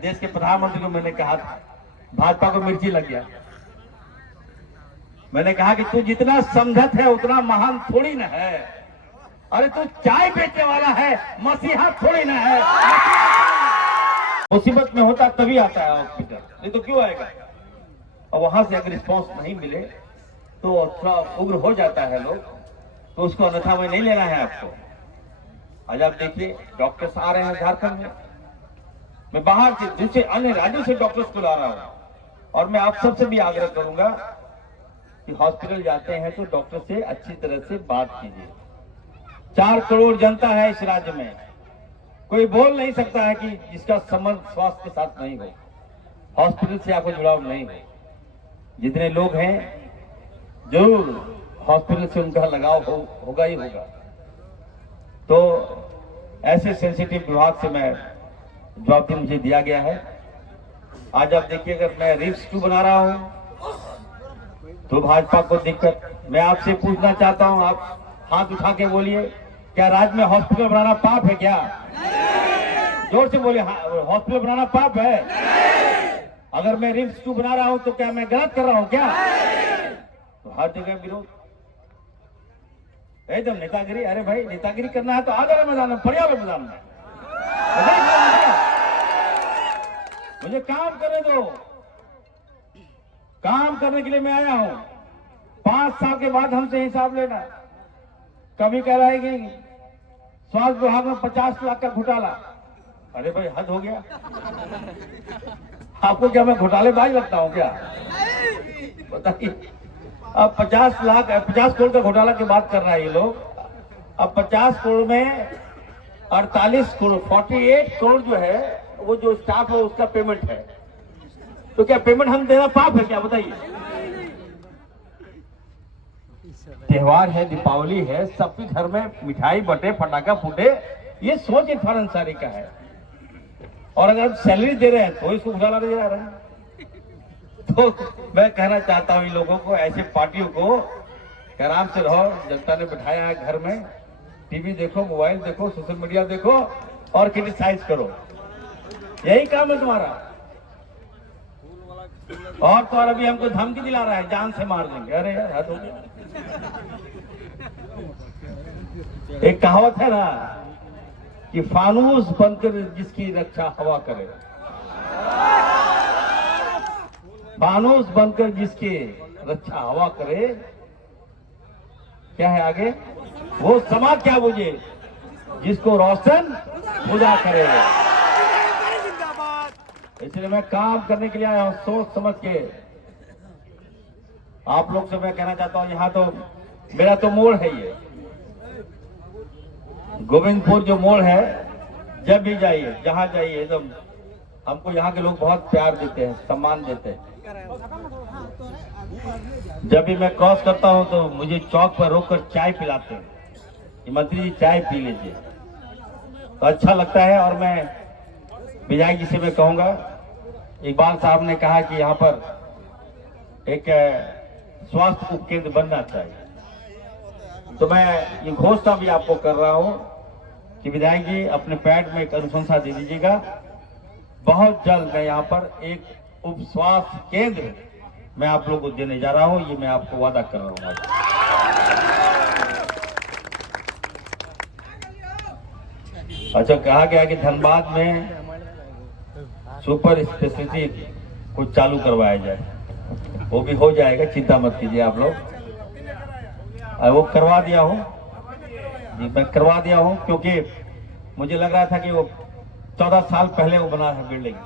देश के प्रधानमंत्री को मैंने कहा था, भाजपा को मिर्ची लग गया। मैंने कहा कि तू जितना समझत है उतना महान थोड़ी न है। अरे तू चाय बेचने वाला है, मसीहा थोड़ी न है। मुसीबत में होता तभी आता है हॉस्पिटल, नहीं तो क्यों आएगा। और वहां से अगर रिस्पॉन्स नहीं मिले तो थोड़ा उग्र हो जाता है लोग, तो उसको अन्यथा में नहीं लेना है आपको। आज आप देखिए डॉक्टर्स आ रहे हैं झारखंड में, मैं बाहर से दूसरे अन्य राज्यों से डॉक्टर्स को ला रहा हूं। और मैं आप सबसे भी आग्रह करूंगा कि हॉस्पिटल जाते हैं तो डॉक्टर से अच्छी तरह से बात कीजिए। 4 करोड़ जनता है इस राज्य में, कोई बोल नहीं सकता है कि जिसका संबंध स्वास्थ्य के साथ नहीं हो, हॉस्पिटल से आपको जुड़ाव नहीं हो। जितने लोग हैं जरूर हॉस्पिटल से उनका लगाव होगा ही होगा। तो ऐसे सेंसिटिव विभाग से मैं जवाब मुझे दिया गया है। आज आप देखिए, अगर मैं रिम्स 2 बना रहा हूं तो भाजपा को दिक्कत। मैं आपसे पूछना चाहता हूं, आप हाथ उठा के बोलिए, क्या राज्य में हॉस्पिटल बनाना पाप है क्या? जोर से बोलिए, हॉस्पिटल बनाना पाप है? अगर मैं रिम्स 2 बना रहा हूं तो क्या मैं गलत कर रहा हूं क्या? तो हर जगह विरोध, एकदम नेतागिरी। अरे भाई, नेतागिरी करना है तो आ जाओ मैदान में, बढ़िया मैदान में। मुझे काम करने दो, काम करने के लिए मैं आया हूं। 5 साल के बाद हमसे हिसाब लेना। कभी कह रहा है कि स्वास्थ्य विभाग में 50 लाख का घोटाला। अरे भाई, हद हो गया। आपको क्या मैं घोटालेबाज लगता हूं क्या? बताइए, अब 50 करोड़ का घोटाला की बात कर रहा है ये लोग। अब 50 करोड़ में 48 करोड़ 48 करोड़ जो है वो जो स्टाफ है उसका पेमेंट है। तो क्या पेमेंट हम देना पाप है क्या? बताइए। त्योहार है, दीपावली है, सबके घर में मिठाई बटे, पटाखा फूटे, ये सोच इरफान अंसारी का है। और अगर सैलरी दे रहे हैं तो इसको घोटाला दे जा रहे हैं। तो मैं कहना चाहता हूं इन लोगों को, ऐसे पार्टियों को, आराम से रहो। जनता ने बिठाया है घर में, टीवी देखो, मोबाइल देखो, सोशल मीडिया देखो और क्रिटिसाइज करो, यही काम है तुम्हारा। और तो और अभी हमको धमकी दिला रहा है, जान से मार देंगे। अरे यार, हद हो गया। एक कहावत है ना कि फानूस बनकर जिसकी रक्षा हवा करे, फानूस बनकर जिसकी रक्षा हवा करे, क्या है आगे? वो समाज क्या बुझे जिसको रोशन पूजा करे। इसलिए मैं काम करने के लिए आया हूं, सोच समझ के। आप लोग से मैं कहना चाहता हूं, यहाँ तो मेरा तो मोड़ है, ये गोविंदपुर जो मोड़ है, जब भी जाइए, जहां जाइए, एकदम हमको यहाँ के लोग बहुत प्यार देते हैं, सम्मान देते हैं। जब भी मैं क्रॉस करता हूं तो मुझे चौक पर रोककर चाय पिलाते हैं कि मंत्री जी चाय पी लीजिए, तो अच्छा लगता है। और मैं विधायक जी से मैं कहूंगा, इकबाल साहब ने कहा कि यहाँ पर एक स्वास्थ्य उपकेंद्र बनना चाहिए, तो मैं ये घोषणा भी आपको कर रहा हूं कि विधायक जी अपने पैड में एक अनुशंसा दे दीजिएगा। बहुत जल्द मैं यहाँ पर एक उप स्वास्थ्य केंद्र मैं आप लोगों को देने जा रहा हूं, ये मैं आपको वादा कर रहा हूं। अच्छा, कहा गया कि धनबाद में सुपर स्पेशलिटी कुछ चालू करवाया जाए, वो भी हो जाएगा, चिंता मत कीजिए आप लोग। वो करवा दिया हूं, मैं करवा दिया हूं, क्योंकि मुझे लग रहा था कि वो 14 साल पहले वो बना था बिल्डिंग।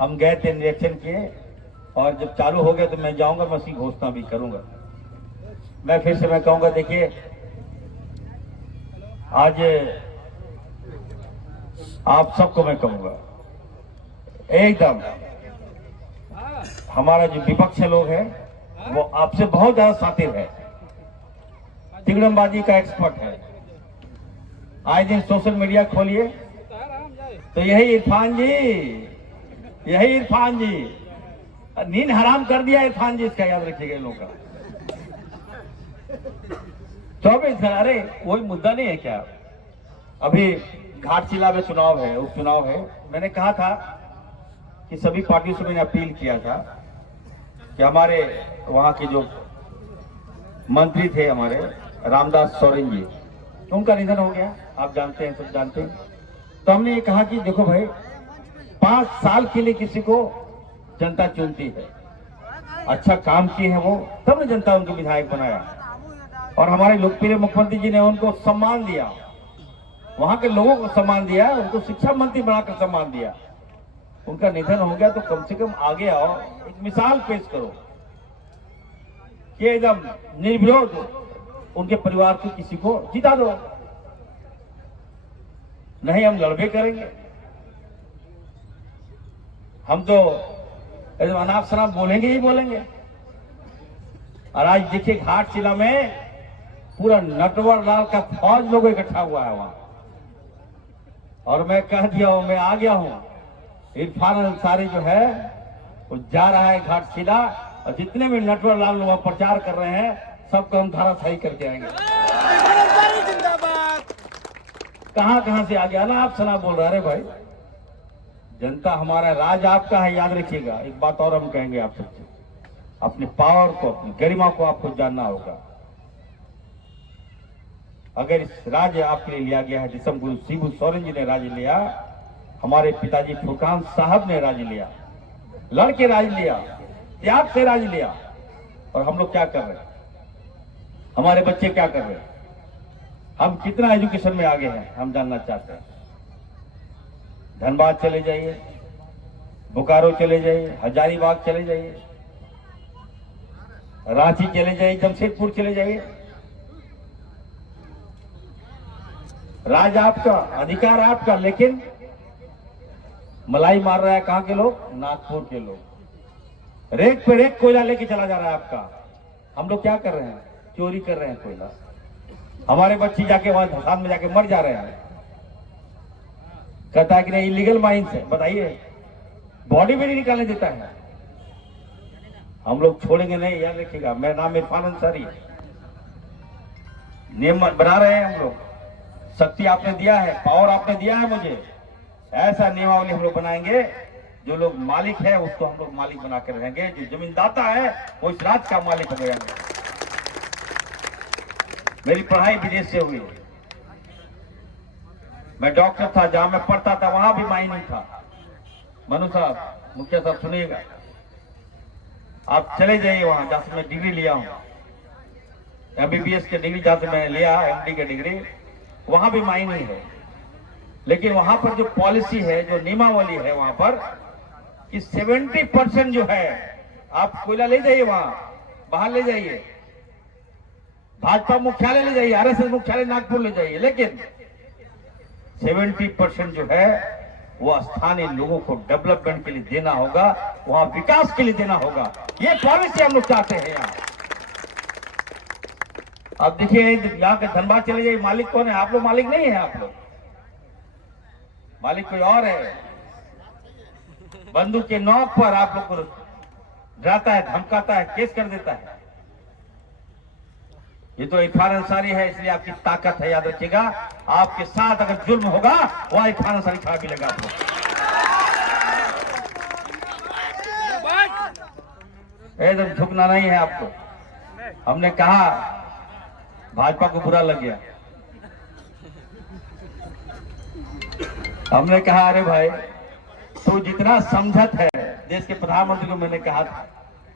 हम गए थे, निरीक्षण किए, और जब चालू हो गया तो मैं जाऊंगा, मैं उसकी घोषणा भी करूंगा। मैं फिर से मैं कहूंगा, देखिए आज आप सबको मैं कहूंगा, एकदम हमारा जो विपक्ष लोग हैं वो आपसे बहुत ज्यादा शातिर है, तिगड़मबाजी का एक्सपर्ट है। आए दिन सोशल मीडिया खोलिए तो यही इरफान जी, नींद हराम कर दिया इरफान जी, इसका याद रखिएगा इन लोगों का। 24 घंटे, अरे कोई मुद्दा नहीं है क्या? अभी घाटशिला में चुनाव है, उपचुनाव है। मैंने कहा था कि सभी पार्टियों से मैंने अपील किया था कि हमारे वहाँ के जो मंत्री थे हमारे रामदास सोरेन जी, उनका निधन हो गया, आप जानते हैं, सब जानते हैं। तो हमने ये कहा कि देखो भाई, 5 साल के लिए किसी को जनता चुनती है, अच्छा काम किए हैं वो, तब ने जनता उनको विधायक बनाया। और हमारे लोकप्रिय मुख्यमंत्री जी ने उनको सम्मान दिया, वहां के लोगों को सम्मान दिया, उनको शिक्षा मंत्री बनाकर सम्मान दिया। उनका निधन हो गया तो कम से कम आगे आओ, एक मिसाल पेश करो कि एकदम निर्विरोध उनके परिवार के किसी को जिता दो। नहीं, हम लड़बे करेंगे, हम तो एकदम अनाप शनाप बोलेंगे ही बोलेंगे। और आज देखिए घाटशिला में पूरा नटवर लाल का फौज लोग इकट्ठा हुआ है वहां, और मैं कह दिया हूं, मैं आ गया हूं। इरफान अंसारी जो है वो जा रहा है घाटशिला, और जितने भी नटवर लाल लोग प्रचार कर रहे हैं सबको हम धाराशाही करके आएंगे। कहां कहां से आ गया ना, आप सना बोल रहे भाई, जनता हमारा, राज आपका है, याद रखिएगा। एक बात और हम कहेंगे आप सबसे, अपने पावर को, अपनी गरिमा को आपको जानना होगा। अगर इस राज्य आपके लिए लिया गया है, जिसम गुरु शिबू सोरेन जी ने राज्य लिया, हमारे पिताजी फुरकान साहब ने राज्य लिया, लड़के राज्य लिया, त्याग से राज्य लिया, और हम लोग क्या कर रहे हैं, हमारे बच्चे क्या कर रहे हैं, हम कितना एजुकेशन में आगे हैं, हम जानना चाहते हैं। धनबाद चले जाइए, बोकारो चले जाइए, हजारीबाग चले जाइए, रांची चले जाइए, जमशेदपुर चले जाइए, राज आपका, अधिकार आपका, लेकिन मलाई मार रहा है कहां के लोग, नागपुर के लोग। रेक पे रेक कोयला लेके चला जा रहा है आपका। हम लोग क्या कर रहे हैं, चोरी कर रहे हैं कोयला। हमारे बच्चे जाके वहां धसान में जाके मर जा रहे हैं। कहता है कि नहीं इलीगल माइंस है, बताइए, बॉडी भी नहीं निकालने देता है। हम लोग छोड़ेंगे नहीं, याद रखिएगा। मेरा नाम इरफान अंसारी, नियम बना रहे हैं हम लोग। शक्ति आपने दिया है, पावर आपने दिया है मुझे, ऐसा नियमावली हम लोग बनाएंगे, जो लोग मालिक है उसको हम लोग मालिक बना कर रहेंगे, जो जमीनदाता है वो इस राज्य का मालिक हो गया। मेरी पढ़ाई विदेश से हुई, मैं डॉक्टर था, जहां मैं पढ़ता था वहां भी माइनिंग था। मनु साहब, मुखिया साहब सुनिएगा, आप चले जाइए वहां जहां से मैं डिग्री लिया हूं, MBBS की डिग्री जहां से मैंने लिया, MD की डिग्री, वहां भी माइनिंग है। लेकिन वहां पर जो पॉलिसी है, जो नियमावली है वहां पर, कि 70% जो है आप कोयला ले जाइए, वहां बाहर ले जाइए, भाजपा मुख्यालय ले जाइए, RSS मुख्यालय नागपुर ले जाइए, लेकिन 70% जो है वो स्थानीय लोगों को डेवलपमेंट के लिए देना होगा, वहां विकास के लिए देना होगा। ये पॉलिसी हम लोग चाहते हैं यहाँ। अब देखिए यहाँ के धनबाद चले जाइए, मालिक कौन है, आप लोग मालिक नहीं है, आप लोग मालिक कोई और है। बंदूक के नोक पर आप लोग को डराता है, धमकाता है, केस कर देता है। ये तो इरफान अंसारी है, इसलिए आपकी ताकत है, याद रखिएगा। आपके साथ अगर जुल्म होगा, वह इरफान अंसारी खड़ा मिलेगा आपको। एकदम झुकना नहीं है आपको। हमने कहा, भाजपा को बुरा लग गया, हमने कहा अरे भाई तू जितना समझत है, देश के प्रधानमंत्री को मैंने कहा था,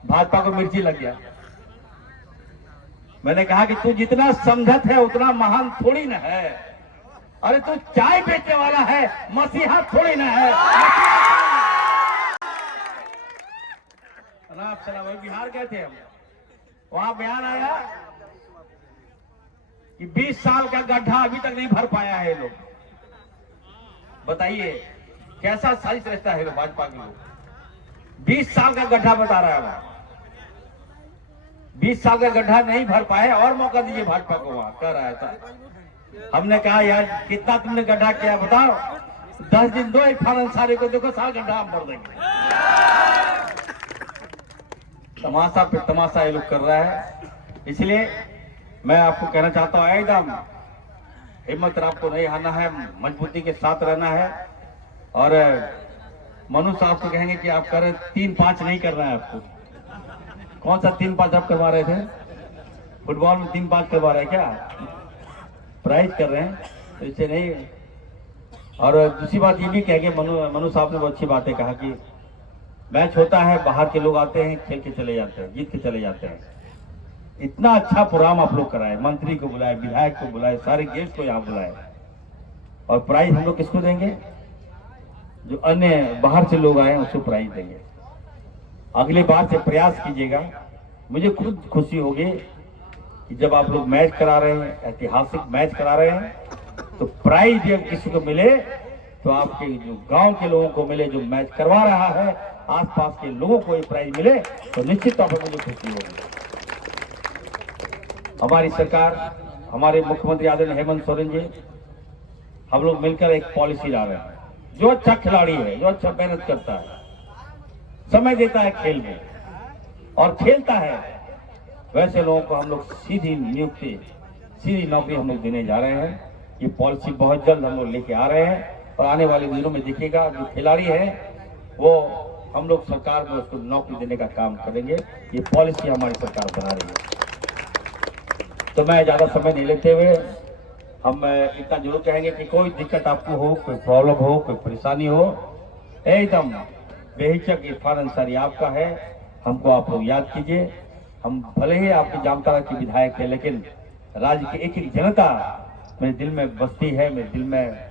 भाजपा को मिर्ची लग गया। मैंने कहा कि तू जितना समझत है उतना महान थोड़ी ना है। अरे तू चाय बेचने वाला है, मसीहा थोड़ी ना है। भाई बिहार गए थे हम, वहां बयान आया कि 20 साल का गड्ढा अभी तक नहीं भर पाया है लोग। बताइए कैसा साजिश रहता है भाजपा के लोग। 20 साल का गड्ढा बता रहा है वहां, 20 साल का गड्ढा नहीं भर पाए, और मौका दीजिए भाजपा को, वहां कह रहा था। हमने कहा यार कितना तुमने गड्ढा किया बताओ, 10 दिन दो इरफान अंसारी को, देखो साल गड्ढा हम भर देंगे। तमाशा पे तमाशा ये लोग कर रहा है। इसलिए मैं आपको कहना चाहता हूं, एकदम हिम्मत आपको नहीं हारना है, मजबूती के साथ रहना है। और मनु साहब को कहेंगे कि आप कर 3-5 नहीं करना है आपको। कौन सा 3-5 आप करवा रहे थे? फुटबॉल में 3-5 करवा रहे हैं क्या? प्राइज कर रहे हैं तो इससे नहीं। और दूसरी बात ये भी कहेंगे, मनु साहब ने बहुत अच्छी बातें कहा कि मैच होता है, बाहर के लोग आते हैं, खेल के चले जाते हैं, जीत के चले जाते हैं। इतना अच्छा प्रोग्राम आप लोग कराए, मंत्री को बुलाए, विधायक को बुलाए, सारे गेस्ट को यहाँ बुलाए, और प्राइज हम लोग किसको देंगे? जो अन्य बाहर से लोग आए उसको प्राइज देंगे। अगली बार से प्रयास कीजिएगा। मुझे खुद खुशी होगी कि जब आप लोग मैच करा रहे हैं, ऐतिहासिक मैच करा रहे हैं, तो प्राइज जब किसी को मिले तो आपके जो गांव के लोगों को मिले, जो मैच करवा रहा है, आसपास के लोगों को ये प्राइज मिले तो निश्चित तौर पर मुझे खुशी होगी। हमारी सरकार, हमारे मुख्यमंत्री आदरणीय हेमंत सोरेन जी, हम लोग मिलकर एक पॉलिसी ला रहे हैं। जो अच्छा खिलाड़ी है, जो अच्छा मेहनत करता है, समय देता है खेल में और खेलता है, वैसे लोगों को हम लोग सीधी नियुक्ति, सीधी नौकरी हम लोग देने जा रहे हैं। ये पॉलिसी बहुत जल्द हम लोग लेके आ रहे हैं और आने वाले दिनों में देखिएगा जो खिलाड़ी है वो हम लोग सरकार में उसको नौकरी देने का काम करेंगे। ये पॉलिसी हमारी सरकार बना रही है। तो मैं ज्यादा समय नहीं लेते हुए हम इतना जरूर कहेंगे कि कोई दिक्कत आपको हो, कोई प्रॉब्लम हो, कोई परेशानी हो, एकदम बेहिचक इरफान अंसारी आपका है। हमको आप लोग याद कीजिए। हम भले ही आपके जामताड़ा के विधायक है, लेकिन राज्य की एक एक जनता मेरे दिल में बसती है, मेरे दिल में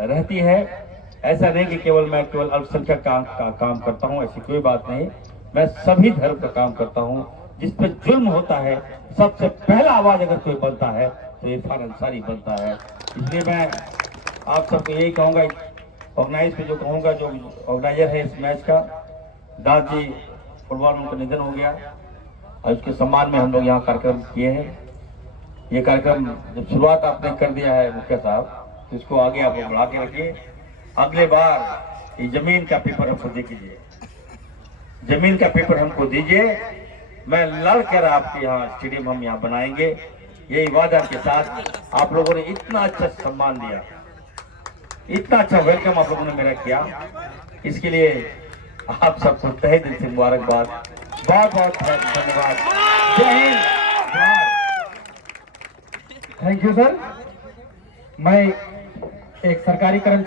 रहती है। ऐसा नहीं कि मैं केवल अल्पसंख्यक का काम करता हूँ, ऐसी कोई बात नहीं। मैं सभी धर्म का काम करता हूँ। जिस पर जुल्म होता है, सबसे पहला आवाज अगर कोई बनता है तो इरफान अंसारी बनता है। इसलिए मैं आप सबको यही कहूँगा, ऑर्गेनाइज पे जो कहूँगा, जो ऑर्गेनाइजर है इस मैच का, दास जी फुटबॉल में उनका निधन हो गया और उसके सम्मान में हम लोग यहाँ कार्यक्रम किए हैं। ये कार्यक्रम जब शुरुआत आपने कर दिया है मुखिया साहब, तो इसको आगे आप लोग बढ़ा के रखिए। अगले बार ये जमीन का पेपर हमको दे दीजिए, जमीन का पेपर हमको दीजिए। मैं लड़कर आपके यहाँ स्टेडियम हम यहाँ बनाएंगे। यही वादा के साथ आप लोगों ने इतना अच्छा सम्मान दिया, इतना अच्छा वेलकम आप लोगों ने मेरा किया, इसके लिए आप सबको तहे दिल से मुबारकबाद, बहुत बहुत धन्यवाद। जय हिंद। Thank you sir. मैं एक सरकारी कर्मचारी